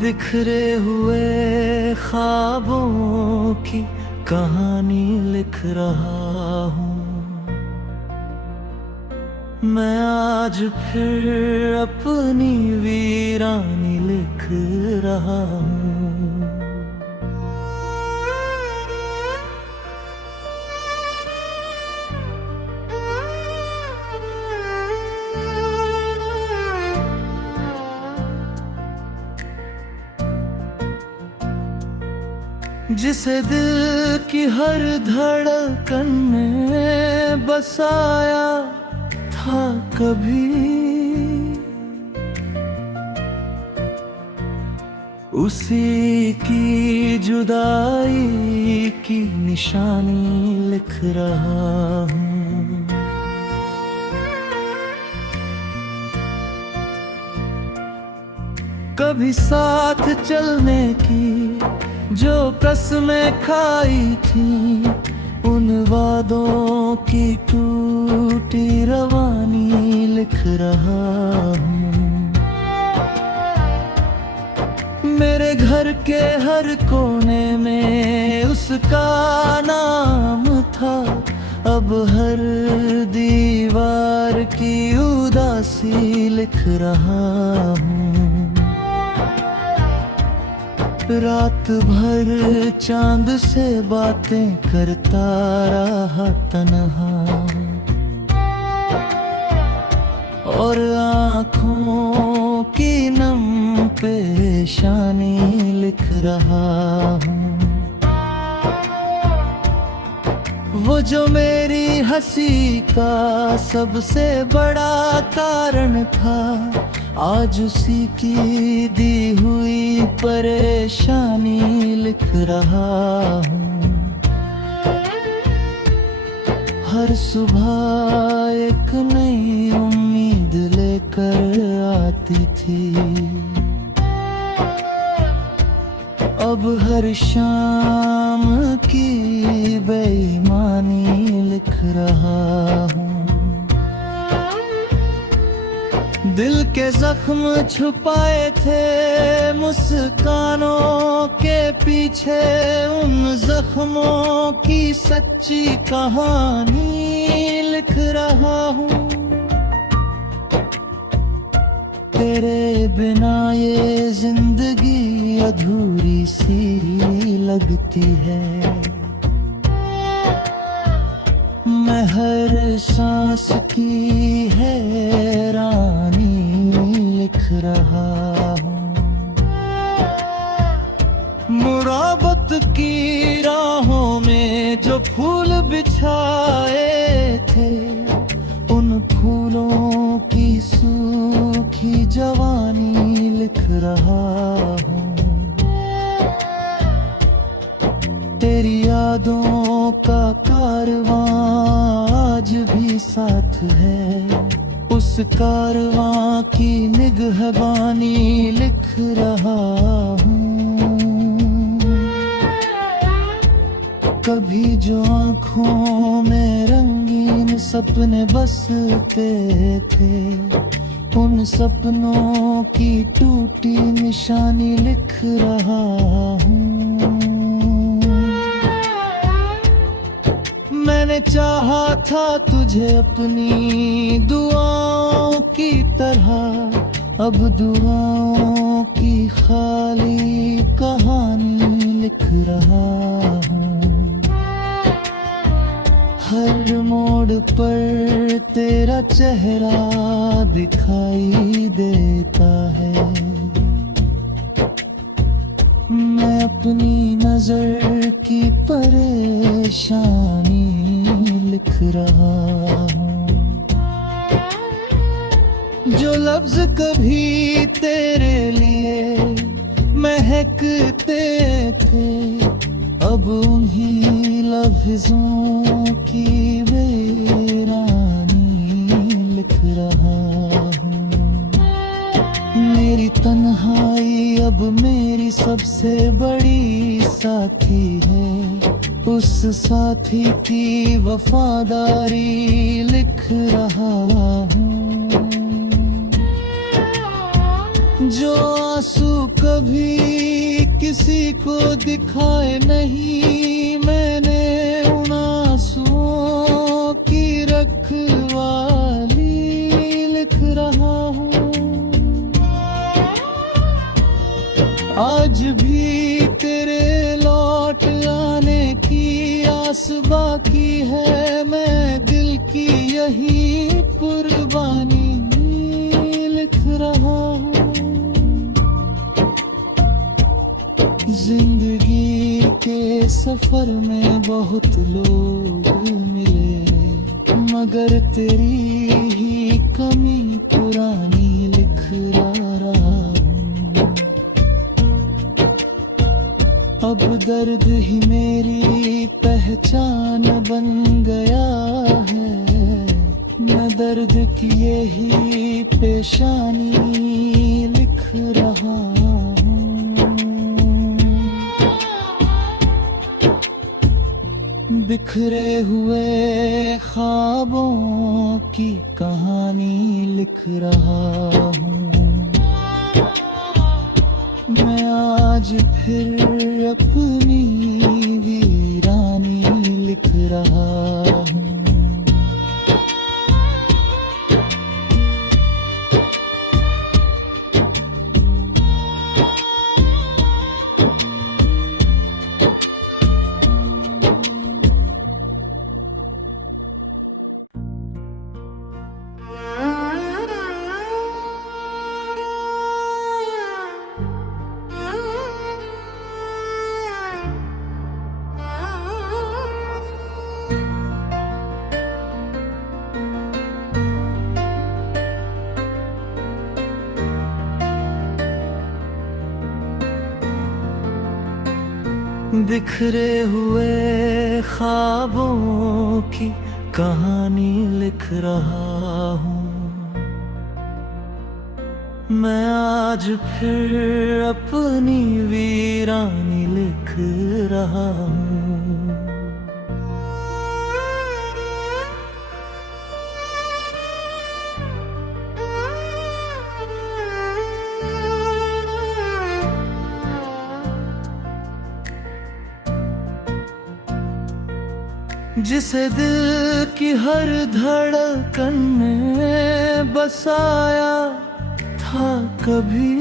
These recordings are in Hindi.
बिखरे हुए ख्वाबों की कहानी लिख रहा हूँ मैं आज फिर अपनी वीरानी लिख रहा हूँ। जिसे दिल की हर धड़कन में बसाया था कभी, उसी की जुदाई की निशानी लिख रहा हूँ। कभी साथ चलने की जो कसमें खाई थी, उन वादों की टूटी रवानी लिख रहा हूँ। मेरे घर के हर कोने में उसका नाम था, अब हर दीवार की उदासी लिख रहा हूँ। रात भर चांद से बातें करता रहा तन्हा, और आँखों की नम पेशानी लिख रहा हूँ। वो जो मेरी हंसी का सबसे बड़ा कारण था, आज उसी की दी हुई परेशानी लिख रहा हूँ। हर सुबह एक नई उम्मीद लेकर आती थी, अब हर शाम की बेईमानी लिख रहा हूँ। दिल के जख्म छुपाए थे मुस्कानों के पीछे, उन जख्मों की सच्ची कहानी लिख रहा हूँ। तेरे बिना ये जिंदगी अधूरी सी लगती है, मैं हर सांस की हैरानी लिख रहा हूँ। मुराबत की राहों में जो फूल बिछाए थे, उन फूलों की सूखी जवानी लिख रहा हूँ। तेरी यादों का कारवां आज भी साथ है, उस कारवां की निगहबानी लिख रहा हूँ। कभी जो आँखों में रंगीन सपने बसते थे, उन सपनों की टूटी निशानी लिख रहा हूँ। मैंने चाहा था तुझे अपनी दुआओं की तरह, अब दुआओं की खाली कहानी लिख रहा हूँ। हर मोड़ पर तेरा चेहरा दिखाई देता है, मैं अपनी नजर की परेशानी लिख रहा हूँ। जो लफ्ज कभी तेरे लिए महकते थे, अब उन्हीं लफ्जों की वीरानी लिख रहा हूँ। मेरी तन्हाई अब मेरी सबसे बड़ी साथी है, उस साथी की वफादारी लिख रहा हूँ। जो आंसू कभी किसी को दिखाए नहीं, मैंने उन आंसुओं की रखवाली लिख रहा हूँ। आज भी तेरे लौट आने की आस बाकी है, मैं दिल की यही कुर्बानी लिख रहा हूँ। जिंदगी के सफर में बहुत लोग मिले, मगर तेरी ही कमी पुरानी लिख रहा हूँ। अब दर्द ही मेरी पहचान बन गया है, मैं दर्द की यही पेशानी लिख रहा हूँ। बिखरे हुए ख्वाबों की कहानी लिख रहा हूँ। मैं आज फिर अपनी वीरानी लिख रहा हूँ। बिखरे हुए ख्वाबों की कहानी लिख रहा हूँ। मैं आज फिर अपनी वीरानी लिख रहा हूँ। जिसे दिल की हर धड़कन में बसाया था कभी,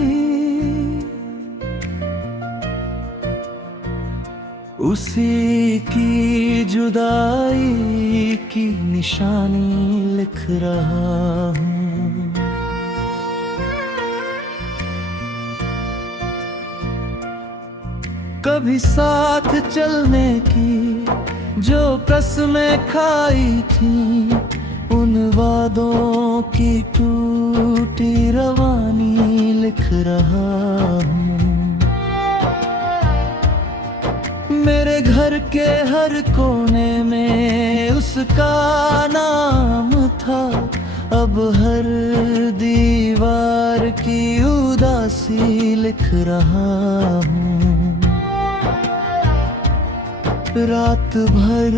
उसी की जुदाई की निशानी लिख रहा हूँ। कभी साथ चलने की जो कसमें खाई थी, उन वादों की टूटी रवानी लिख रहा हूँ। मेरे घर के हर कोने में उसका नाम था, अब हर दीवार की उदासी लिख रहा हूँ। रात भर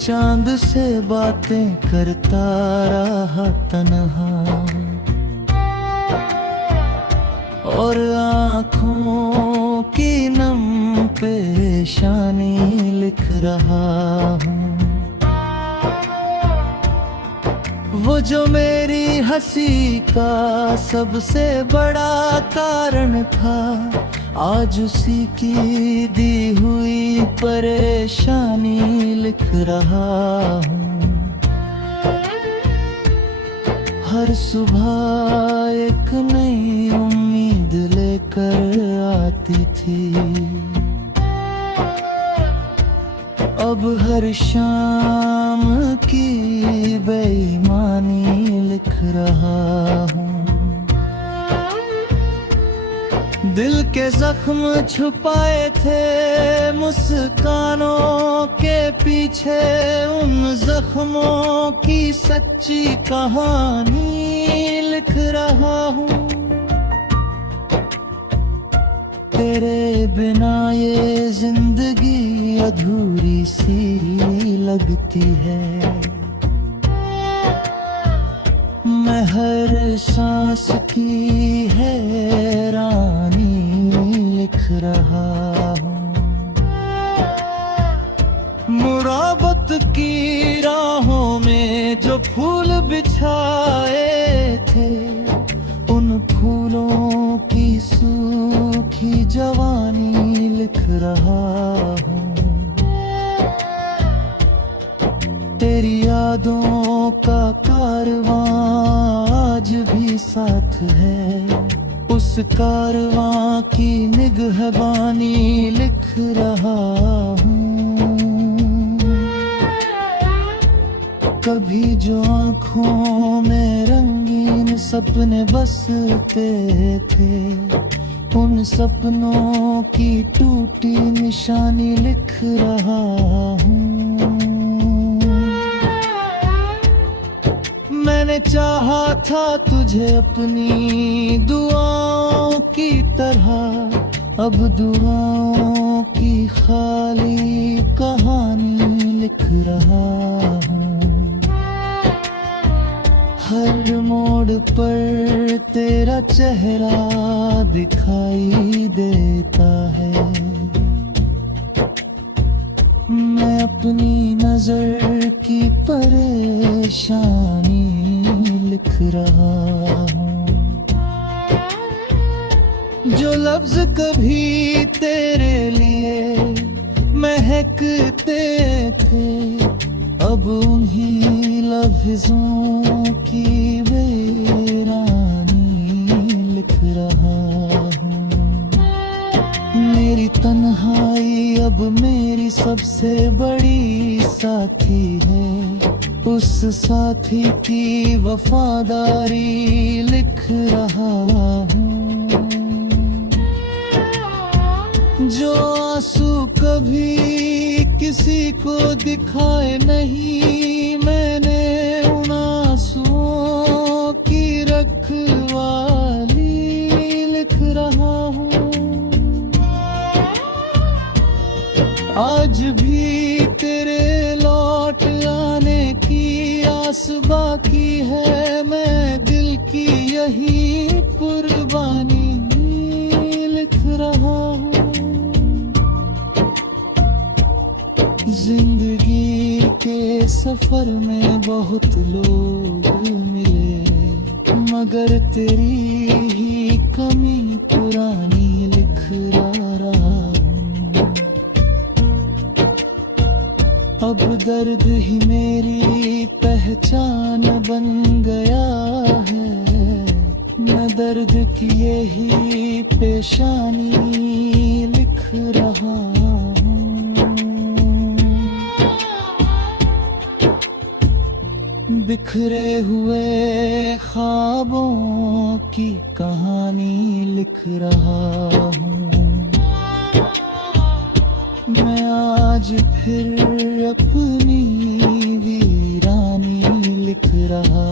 चांद से बातें करता रहा तन्हा, और आँखों की नम पेशानी लिख रहा हूँ। वो जो मेरी हंसी का सबसे बड़ा कारण था, आज उसी की दी हुई परेशानी लिख रहा हूँ। हर सुबह एक नई उम्मीद लेकर आती थी, अब हर शाम की बेईमानी लिख रहा हूँ। दिल के जख्म छुपाए थे मुस्कानों के पीछे, उन जख्मों की सच्ची कहानी लिख रहा हूँ। तेरे बिना ये जिंदगी अधूरी सी लगती है, मैं हर सांस की हैरानी रहा हूँ। मुराबत की राहों में जो फूल बिछाए थे, उन फूलों की सूखी जवानी लिख रहा हूँ। तेरी यादों का कारवां आज भी साथ है, उस कारवां की निगहबानी लिख रहा हूँ। कभी जो आँखों में रंगीन सपने बसते थे, उन सपनों की टूटी निशानी लिख रहा हूँ। मैंने चाहा था तुझे अपनी दुआओं की तरह, अब दुआओं की खाली कहानी लिख रहा हूँ। हर मोड़ पर तेरा चेहरा दिखाई देता है, मैं अपनी नजर की परेशानी लिख रहा हूँ। जो लफ्ज कभी तेरे लिए महकते थे, अब उन्हीं लफ्जों की वीरानी लिख रहा हूँ। मेरी तन्हाई अब मेरी सबसे बड़ी साथी है, उस साथी की वफादारी लिख रहा हूँ। जो आंसू कभी किसी को दिखाए नहीं, मैंने उन आंसुओं की रखवाली लिख रहा हूँ। आज भी तेरे लौट आने की आस बाकी है, मैं दिल की यही कुर्बानी लिख रहा हूँ। जिंदगी के सफर में बहुत लोग मिले, मगर तेरी ही कमी पुरानी लिख रहा हूँ। अब दर्द ही मेरी पहचान बन गया है, मैं दर्द की यही पेशानी लिख रहा हूँ। बिखरे हुए ख्वाबों की कहानी लिख रहा हूँ। मैं आज फिर अपनी वीरानी लिख रहा